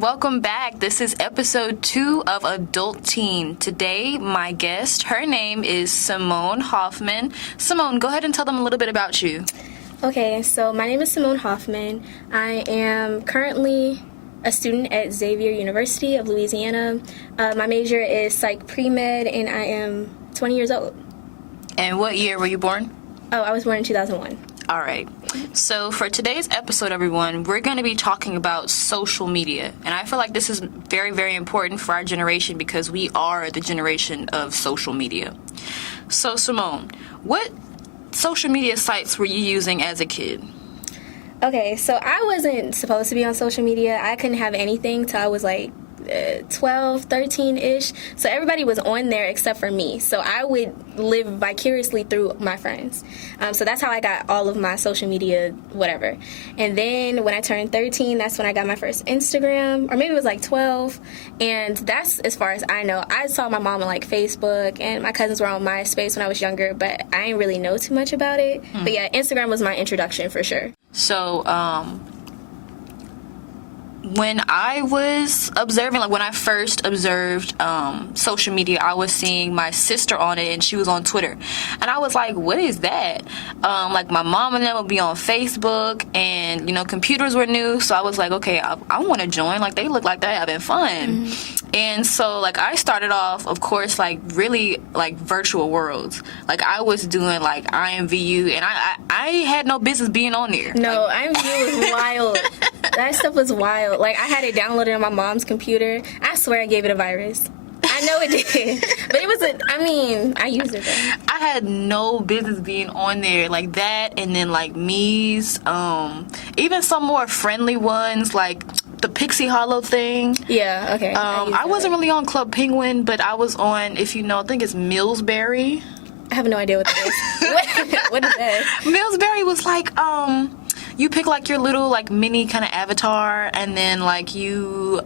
welcome back. This is episode 2 of Adulteen. Today, my guest, her name is Simone Hoffman. Simone, go ahead and tell them a little bit about you. Okay, so my name is Simone Hoffman. I am currently a student at Xavier University of Louisiana. My major is Psych Pre-Med, and I am 20 years old. And what year were you born? Oh, I was born in 2001. All right. So for today's episode, everyone, we're going to be talking about social media. And I feel like this is very, very important for our generation because we are the generation of social media. So, Simone, what social media sites were you using as a kid? Okay, so I wasn't supposed to be on social media. I couldn't have anything till I was like 12, 13-ish. So everybody was on there except for me. So I would live vicariously through my friends. So that's how I got all of my social media, whatever. And then when I turned 13, that's when I got my first Instagram. Or maybe it was like 12. And that's as far as I know. I saw my mom on like Facebook, and my cousins were on MySpace when I was younger, but I didn't really know too much about it. But yeah, Instagram was my introduction for sure. So, when I was observing, like when I first observed social media, I was seeing my sister on it, and she was on Twitter. And I was like, what is that? Like my mom and them would be on Facebook, and, you know, computers were new. So I was like, okay, I want to join. Like, they look like they're having fun. And so, like, I started off, of course, like, really, like, virtual worlds. Like, I was doing, like, IMVU, and I had no business being on there. No, like, IMVU was wild. That stuff was wild. Like, I had it downloaded on my mom's computer. I swear I gave it a virus. I know it did. But it was I used it though. I had no business being on there like that, and then, like, Me's, even some more friendly ones, like the Pixie Hollow thing. Yeah, okay. I wasn't really on Club Penguin, but I was on, if you know, I think it's Millsberry. I have no idea what that is. What is that? Millsberry was like, you pick like your little like mini kind of avatar, and then like you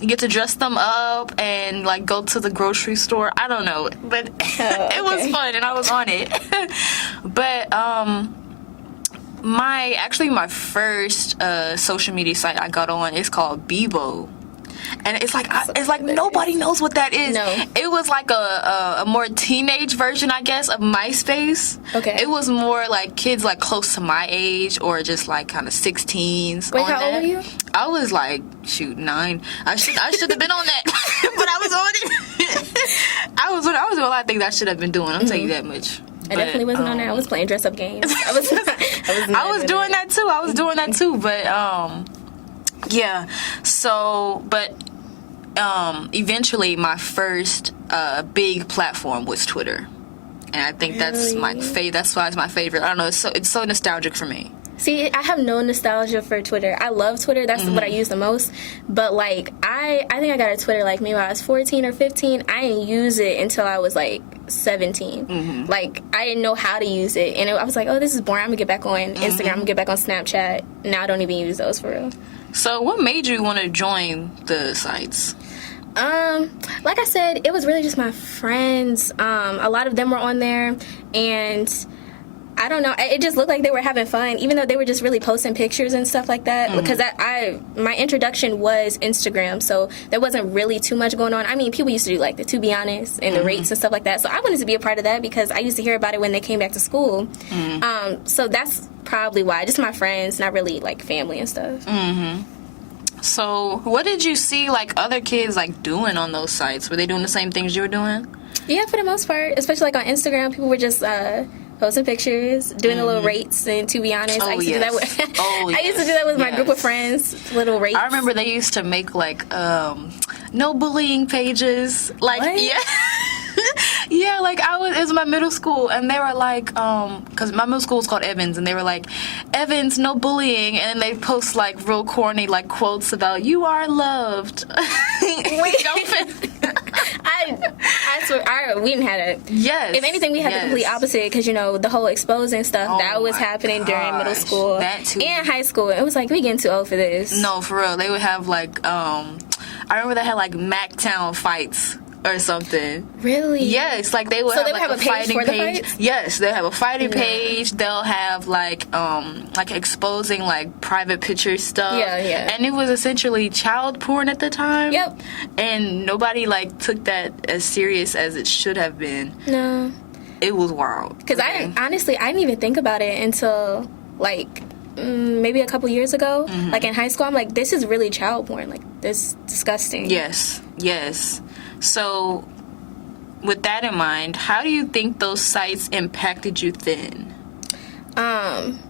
get to dress them up and like go to the grocery store. I don't know, but it was fun, and I was on it. But my first social media site I got on is called Bebo. And it's like nobody knows what that is. No. It was like a more teenage version, I guess, of MySpace. Okay. It was more like kids like close to my age, or just like kind of 16s. Wait, how old were you? I was like 9. I should have been on that, but I was on it. I was doing a lot of things I should have been doing. I'll tell you that much. I definitely wasn't on that. I was playing dress up games. I was doing that too. But yeah. So, but eventually my first big platform was Twitter. And I think that's my favorite. That's why it's my favorite. I don't know. It's so nostalgic for me. See, I have no nostalgia for Twitter. I love Twitter. That's what I use the most. But, like, I think I got a Twitter, like, maybe when I was 14 or 15. I didn't use it until I was, like, 17. Like, I didn't know how to use it. And I was like, oh, this is boring. I'm going to get back on Instagram. I'm going to get back on Snapchat. Now I don't even use those for real. So what made you want to join the sites? Like I said, it was really just my friends. A lot of them were on there, and I don't know, it just looked like they were having fun, even though they were just really posting pictures and stuff like that. Because my introduction was Instagram, so there wasn't really too much going on. I mean, people used to do like the To Be Honest and the rates and stuff like that. So I wanted to be a part of that because I used to hear about it when they came back to school. So that's probably why. Just my friends, not really like family and stuff. So what did you see like other kids like doing on those sites? Were they doing the same things you were doing? Yeah, for the most part, especially like on Instagram, people were just posting pictures, doing the little rates, and To Be Honest, I used to do that with I used to do that with my group of friends, little rates. I remember they used to make like no bullying pages. Like what? Yeah, like it was my middle school, and they were like, because my middle school was called Evans, and they were like, Evans, no bullying, and they post like real corny like quotes about you are loved. Wait, I swear, we didn't have it. Yes. If anything, we had the complete opposite, because you know the whole exposing stuff that was happening during middle school and high school. It was like we getting too old for this. No, for real. They would have like I remember they had like Mactown fights. or something. Really? Yes, like they would So have they would like have a a page fighting for the page. fights? Yes, they have a fighting page. They'll have like exposing like private picture stuff. Yeah. And it was essentially child porn at the time. Yep. And nobody like took that as serious as it should have been. No. It was wild. Because I didn't even think about it until like maybe a couple years ago. Like in high school, I'm like, this is really child porn. Like, this is disgusting. Yes. So, with that in mind, how do you think those sites impacted you then?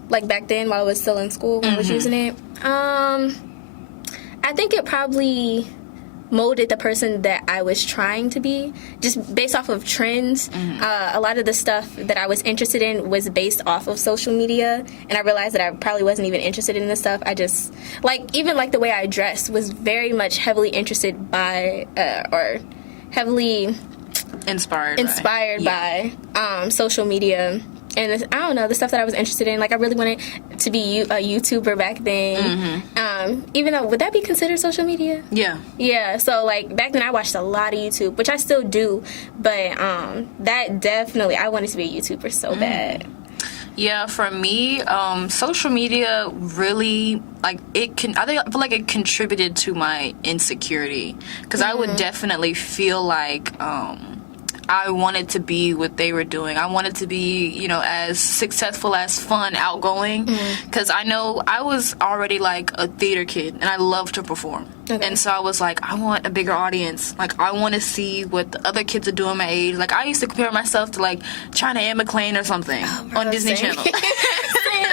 Like back then while I was still in school when I was using it. I think it probably molded the person that I was trying to be, just based off of trends. A lot of the stuff that I was interested in was based off of social media, and I realized that I probably wasn't even interested in this stuff. I just, like, even like the way I dressed was very much heavily interested by, or heavily Inspired by social media. And I don't know, the stuff that I was interested in. Like, I really wanted to be a YouTuber back then. Even though, would that be considered social media? Yeah. So, like, back then I watched a lot of YouTube, which I still do. But that definitely, I wanted to be a YouTuber so bad. Yeah, for me, social media really, like, I feel like it contributed to my insecurity. Because I would definitely feel like, I wanted to be what they were doing. I wanted to be, as successful, as fun, outgoing. Because I know I was already like a theater kid and I love to perform. Okay. And so I was like, I want a bigger audience. Like, I want to see what the other kids are doing my age. Like, I used to compare myself to like China Anne McClain or something on Disney Channel.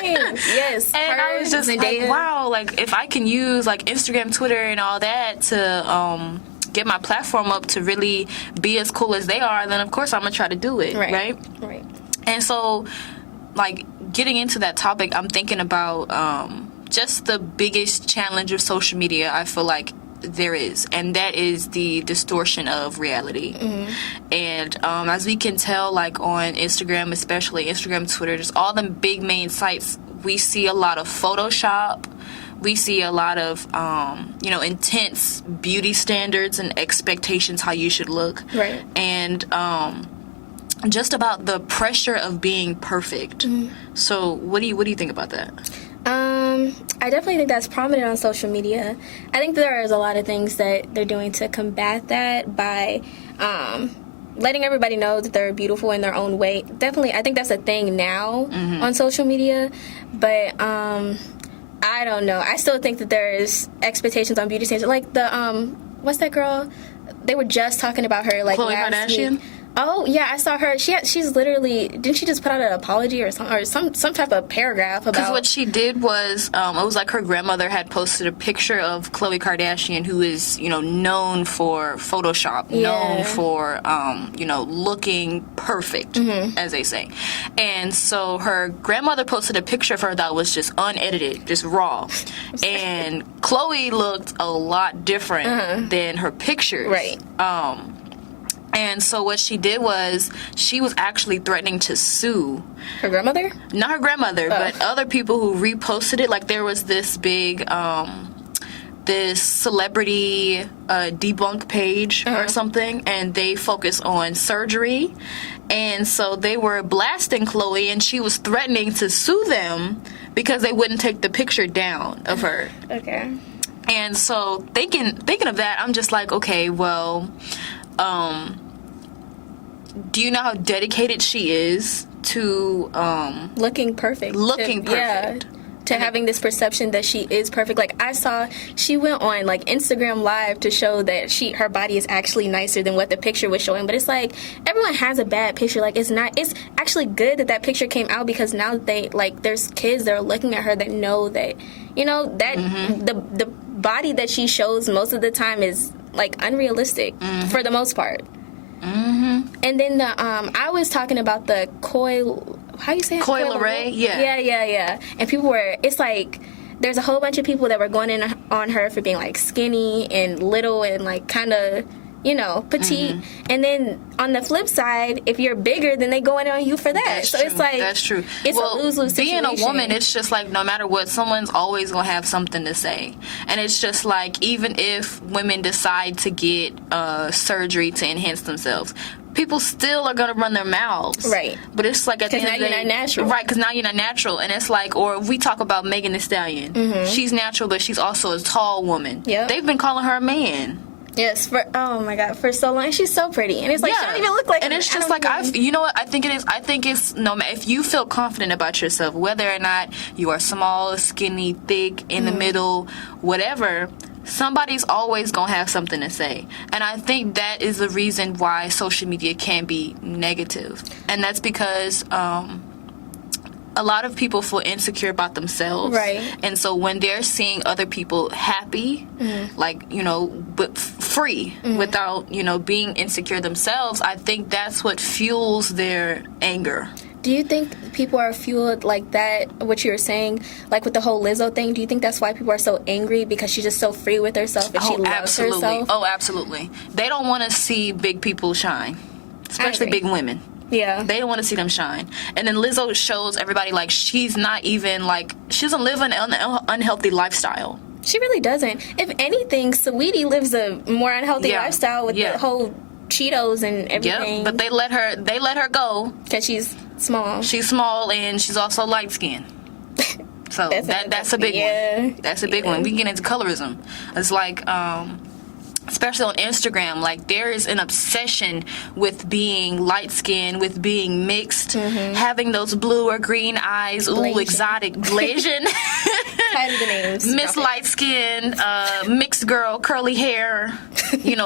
Yes. And I was just like, wow, like if I can use like Instagram, Twitter, and all that to get my platform up to really be as cool as they are, then of course I'm gonna try to do it, right? And so, like, getting into that topic, I'm thinking about just the biggest challenge of social media I feel like there is, and that is the distortion of reality. And as we can tell, like on Instagram, especially Instagram, Twitter, just all the big main sites, we see a lot of Photoshop. We see a lot of, intense beauty standards and expectations how you should look. Right. And just about the pressure of being perfect. So what do you think about that? I definitely think that's prominent on social media. I think there is a lot of things that they're doing to combat that by letting everybody know that they're beautiful in their own way. Definitely, I think that's a thing now on social media. But I don't know. I still think that there's expectations on beauty standards. Like the what's that girl? They were just talking about her like Khloe last Kardashian? week. Oh yeah, I saw her. She's literally, didn't she just put out an apology or some type of paragraph about? Because what she did was it was like her grandmother had posted a picture of Khloe Kardashian, who is known for Photoshop, known for looking perfect, as they say. And so her grandmother posted a picture of her that was just unedited, just raw. And Khloe looked a lot different than her pictures. Right. And so what she did was she was actually threatening to sue her grandmother? Not her grandmother, but other people who reposted it. Like there was this big this celebrity debunk page or something, and they focus on surgery. And so they were blasting Khloe, and she was threatening to sue them because they wouldn't take the picture down of her. Okay. And so thinking of that, I'm just like, okay, well, do you know how dedicated she is to looking perfect? Yeah, to having this perception that she is perfect. Like I saw, she went on like Instagram Live to show that her body is actually nicer than what the picture was showing. But it's like everyone has a bad picture. Like it's not. It's actually good that picture came out because now there's kids that are looking at her that know that that the body that she shows most of the time is like unrealistic for the most part. And then I was talking about the how you say it? Coi Leray? Yeah. And people it's like, there's a whole bunch of people that were going in on her for being like skinny and little and like kind of, petite. And then on the flip side, if you're bigger, then they go in on you for that. That's so true. it's like, that's true. It's a lose-lose situation. Being a woman, it's just like no matter what, someone's always gonna have something to say, and it's just like even if women decide to get surgery to enhance themselves, people still are gonna run their mouths, right? But it's like at the end of the day, you're not natural, right? Because now you're not natural, and it's like, or if we talk about Megan Thee Stallion, she's natural, but she's also a tall woman. Yeah, they've been calling her a man. Yes, oh my God, for so long. She's so pretty, and it's like she don't even look like. And it's just like you know what I think it is. I think it's no matter if you feel confident about yourself, whether or not you are small, skinny, thick, in the middle, whatever. Somebody's always gonna have something to say, and I think that is the reason why social media can be negative, and that's because a lot of people feel insecure about themselves, right? And so when they're seeing other people happy, like but free, without being insecure themselves, I think that's what fuels their anger. Do you think people are fueled like that, what you were saying, like with the whole Lizzo thing? Do you think that's why people are so angry, because she's just so free with herself and she loves herself? Oh, absolutely. They don't want to see big people shine, especially big women. Yeah. They don't want to see them shine. And then Lizzo shows everybody, like, she's not even, like, she doesn't live an unhealthy lifestyle. She really doesn't. If anything, Saweetie lives a more unhealthy lifestyle with the whole Cheetos and everything. Yep, but they let her go because she's small. She's small, and she's also light skinned. So that's a big one. That's a big one. We can get into colorism. It's like especially on Instagram, like there is an obsession with being light skinned, with being mixed, having those blue or green eyes, exotic, Blasian. The names. Miss Light Skin, mixed girl, curly hair,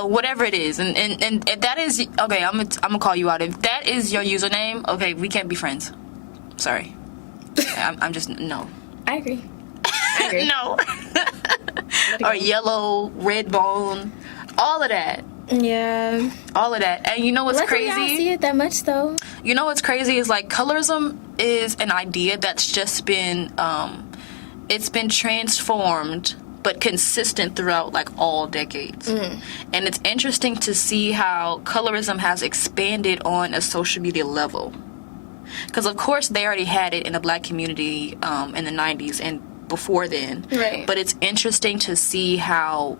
whatever it is, and that is okay. I'm gonna call you out. If that is your username, okay, we can't be friends. Sorry, I'm just no. I agree. No. Or yellow, red bone, all of that. Yeah. All of that. And you know what's crazy? I don't see it that much though. You know what's crazy is like colorism is an idea that's just been it's been transformed but consistent throughout like all decades. And it's interesting to see how colorism has expanded on a social media level. Because of course they already had it in the black community in the 90s and before then. Right. But it's interesting to see how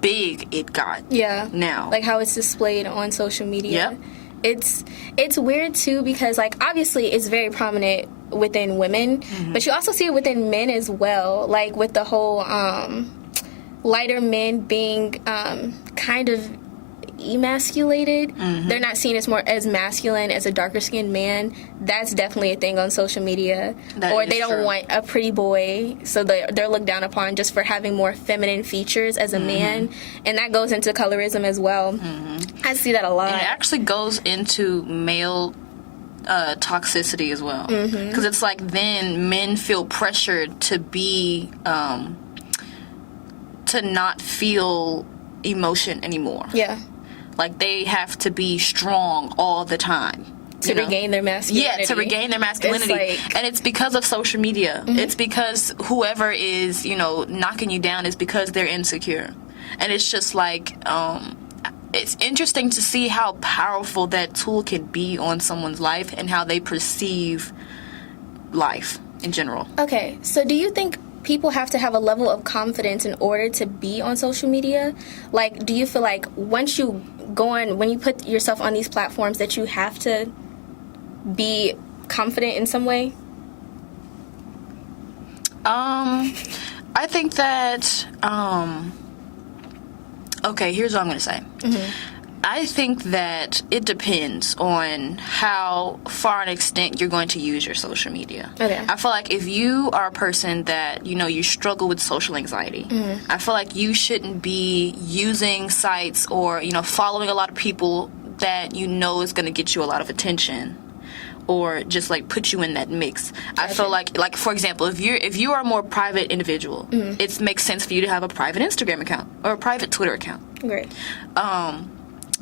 big it got. Yeah. Now. Like how it's displayed on social media. Yep. It's weird too, because like obviously it's very prominent within women, but you also see it within men as well, like with the whole lighter men being kind of emasculated. They're not seen as masculine as a darker skinned man. That's definitely a thing on social media. Or they don't want a pretty boy, so they're looked down upon just for having more feminine features as a man, and that goes into colorism as well. I see that a lot. And it actually goes into male toxicity as well, because it's like then men feel pressured to be to not feel emotion anymore. Yeah. Like they have to be strong all the time. To regain their masculinity. Yeah, to regain their masculinity. And it's because of social media. It's because whoever is, knocking you down is because they're insecure. And it's just like, it's interesting to see how powerful that tool can be on someone's life and how they perceive life in general. Okay, so do you think people have to have a level of confidence in order to be on social media? Like, do you feel like once you go on, when you put yourself on these platforms, that you have to be confident in some way? I think that, okay, here's what I'm going to say. I think that it depends on how far an extent you're going to use your social media. Okay. I feel like if you are a person that, you struggle with social anxiety, I feel like you shouldn't be using sites or, following a lot of people that is going to get you a lot of attention or just like put you in that mix. Gotcha. I feel like for example, if you are a more private individual, it makes sense for you to have a private Instagram account or a private Twitter account. Great.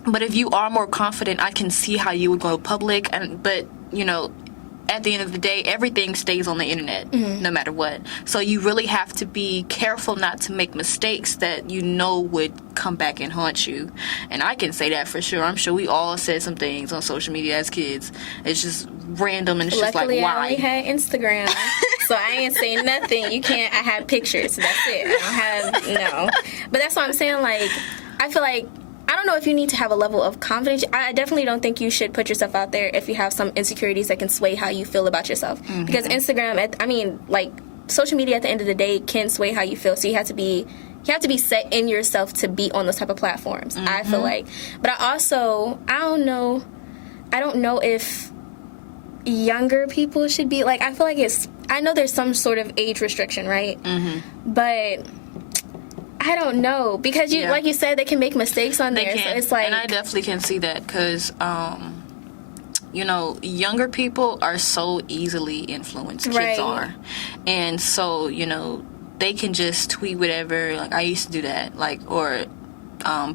But if you are more confident, I can see how you would go public. But at the end of the day, everything stays on the internet, no matter what. So you really have to be careful not to make mistakes that you know would come back and haunt you. And I can say that for sure. I'm sure we all said some things on social media as kids. It's just random, and it's Luckily, just like, why? I only had Instagram, so I ain't saying nothing. You can't. I have pictures. That's it. I don't have no. But that's what I'm saying. Like, I feel like, I don't know if you need to have a level of confidence. I definitely don't think you should put yourself out there if you have some insecurities that can sway how you feel about yourself. Because Instagram, like, social media at the end of the day can sway how you feel. So you have to be set in yourself to be on those type of platforms. I feel like. But I don't know if younger people should be, like, I feel like I know there's some sort of age restriction, right? But I don't know, because like you said, they can make mistakes on there. So it's like, and I definitely can see that, because younger people are so easily influenced. Kids Right. are, and so they can just tweet whatever. Like, I used to do that, like, or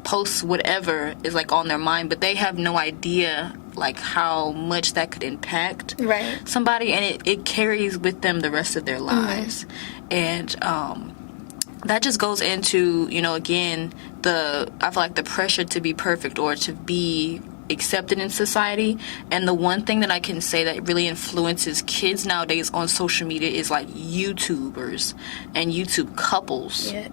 post whatever is like on their mind, but they have no idea like how much that could impact Right. somebody, and it carries with them the rest of their lives. And that just goes into, again, I feel like the pressure to be perfect or to be accepted in society. And the one thing that I can say that really influences kids nowadays on social media is like YouTubers and YouTube couples. Yeah.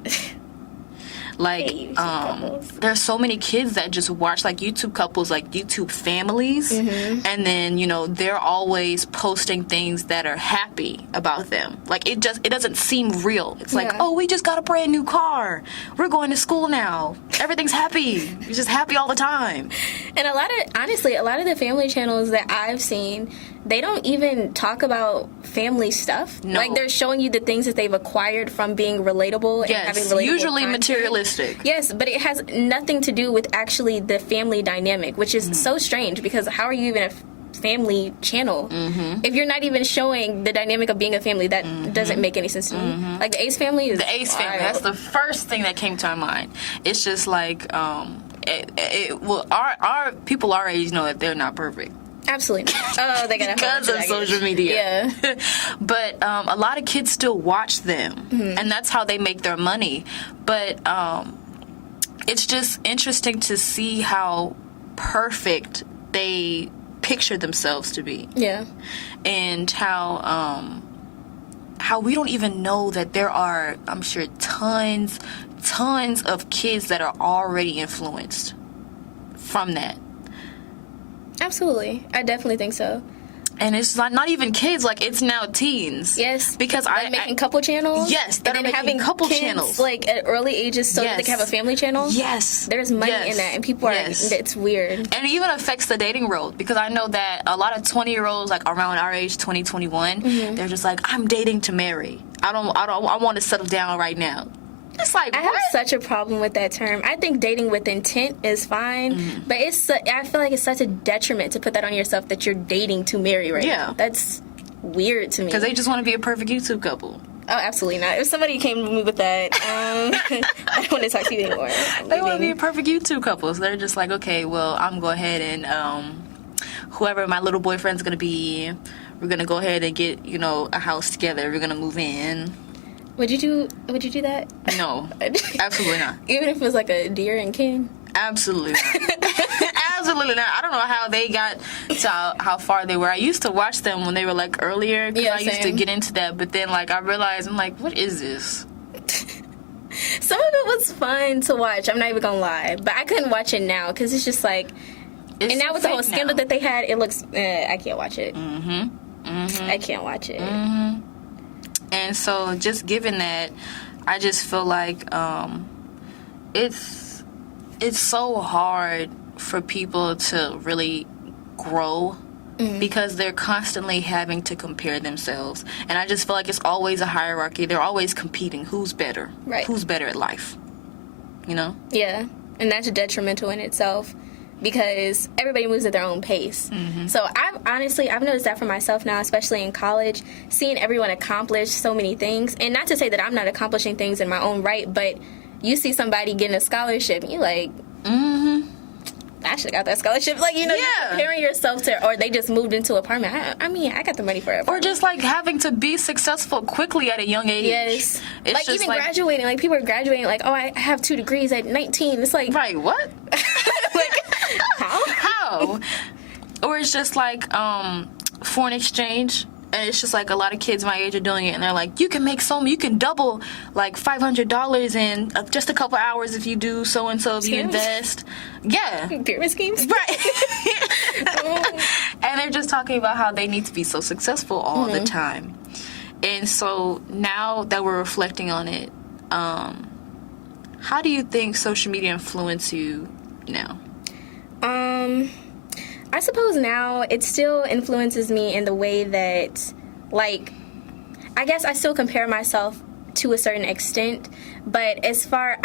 Like, YouTube couples. there's so many kids that just watch like YouTube couples, like YouTube families, and then they're always posting things that are happy about them. Like, it doesn't seem real. It's like, oh, we just got a brand new car, we're going to school now, everything's happy, you're just happy all the time. And a lot of the family channels that I've seen, they don't even talk about family stuff. No. Like, they're showing you the things that they've acquired from being relatable and having Yes, relatable usually content. materialistic. Yes, but it has nothing to do with actually the family dynamic, which is so strange, because how are you even a family channel if you're not even showing the dynamic of being a family? That doesn't make any sense to me. Like, the Ace family is The Ace family, wild. that's the first thing that came to my mind. It's just like, our people our age know that they're not perfect. Absolutely not. Oh, they got Because of social media. Yeah. But a lot of kids still watch them, and that's how they make their money. But it's just interesting to see how perfect they picture themselves to be. Yeah. And how we don't even know that there are, I'm sure, tons of kids that are already influenced from that. Absolutely. I definitely think so. And it's not even kids, like, it's now teens. Yes. Because like making couple channels? Yes, that and are then making having couple kids, channels. like, at early ages so that they can have a family channel? Yes. There's money in that, and people are, Yes. it's weird. And it even affects the dating world, because I know that a lot of 20-year-olds, like around our age, 20, 21, they're just like, I'm dating to marry. I want to settle down right now. It's like, I have such a problem with that term. I think dating with intent is fine, but I feel like it's such a detriment to put that on yourself that you're dating to marry right now. That's weird to me. Because they just want to be a perfect YouTube couple. Oh, absolutely not. If somebody came to me with that, I don't want to talk to you anymore. They want to be a perfect YouTube couple. So they're just like, okay, well, I'm going to go ahead and whoever my little boyfriend's going to be, we're going to go ahead and get, a house together. We're going to move in. Would you do that? No, absolutely not. Even if it was like a deer and king? Absolutely not. Absolutely not. I don't know how they got to how far they were. I used to watch them when they were like earlier, because I used to same. get into that. But then like I realized, I'm like, what is this? Some of it was fun to watch. I'm not even gonna lie, but I couldn't watch it now because it's just like. It's and now with the whole fake scandal now. that they had, it looks. I can't watch it. I can't watch it. And so just given that, I just feel like it's so hard for people to really grow, because they're constantly having to compare themselves. And I just feel like it's always a hierarchy. They're always competing. Who's better? Right. Who's better at life? Yeah, and that's detrimental in itself because everybody moves at their own pace. So I've noticed that for myself now, especially in college, seeing everyone accomplish so many things. And not to say that I'm not accomplishing things in my own right, but you see somebody getting a scholarship and you're like, I should have got that scholarship. Like, you know, Yeah. you're comparing yourself to, or they just moved into an apartment. I mean, I got the money for it. Or just like having to be successul quickly at a young age. Yes. It's like, just even graduating. Like, people are graduating, like, oh, I have 2 degrees at 19. It's like, Right, what? like, how? How? Or it's just like foreign exchange. And it's just like a lot of kids my age are doing it, and they're like, you can double like $500 in just a couple hours if you do so and so if you invest. Yeah. Pyramid schemes? Right. And they're just talking about how they need to be so successful all the time. And so now that we're reflecting on it, how do you think social media influence you now? I suppose now it still influences me in the way that, like, I guess I still compare myself to a certain extent, but I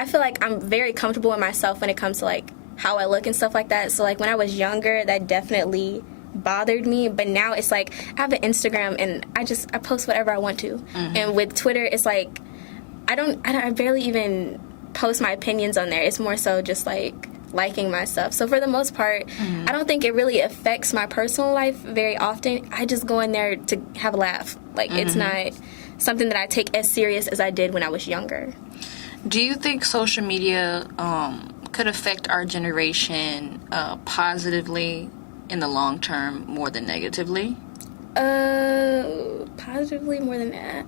feel like I'm very comfortable in myself when it comes to, like, how I look and stuff like that. So, like, when I was younger, that definitely bothered me, but now it's like I have an Instagram and I post whatever I want to. And with Twitter, it's like I barely even post my opinions on there. It's more so just like liking my stuff. So for the most part, I don't think it really affects my personal life very often. I just go in there to have a laugh. Like, it's not something that I take as serious as I did when I was younger. Do you think social media could affect our generation positively in the long term more than negatively? Positively more than that?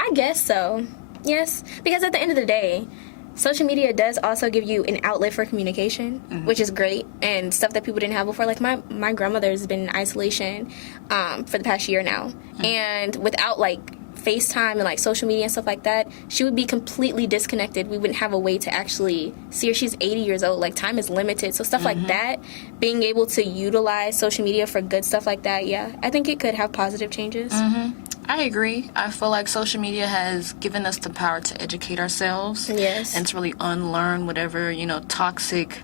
I guess so. Yes. Because at the end of the day, social media does also give you an outlet for communication, which is great, and stuff that people didn't have before. Like, my grandmother's been in isolation for the past year now, and without, like, FaceTime and, like, social media and stuff like that, she would be completely disconnected. We wouldn't have a way to actually see her. She's 80 years old. Like, time is limited. So stuff like that, being able to utilize social media for good stuff like that, yeah, I think it could have positive changes. I agree. I feel like social media has given us the power to educate ourselves. Yes. And to really unlearn whatever, toxic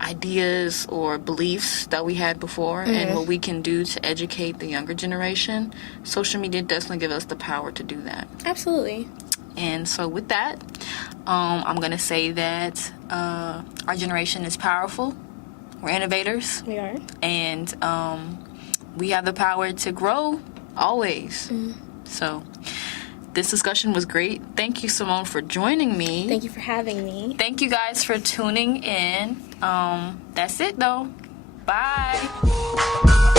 ideas or beliefs that we had before, and what we can do to educate the younger generation. Social media definitely gives us the power to do that. Absolutely. And so with that, I'm going to say that our generation is powerful. We're innovators. We are. And we have the power to grow always. So this discussion was great. Thank you, Simone, for joining me. Thank you for having me. Thank you guys for tuning in. That's it, though. Bye.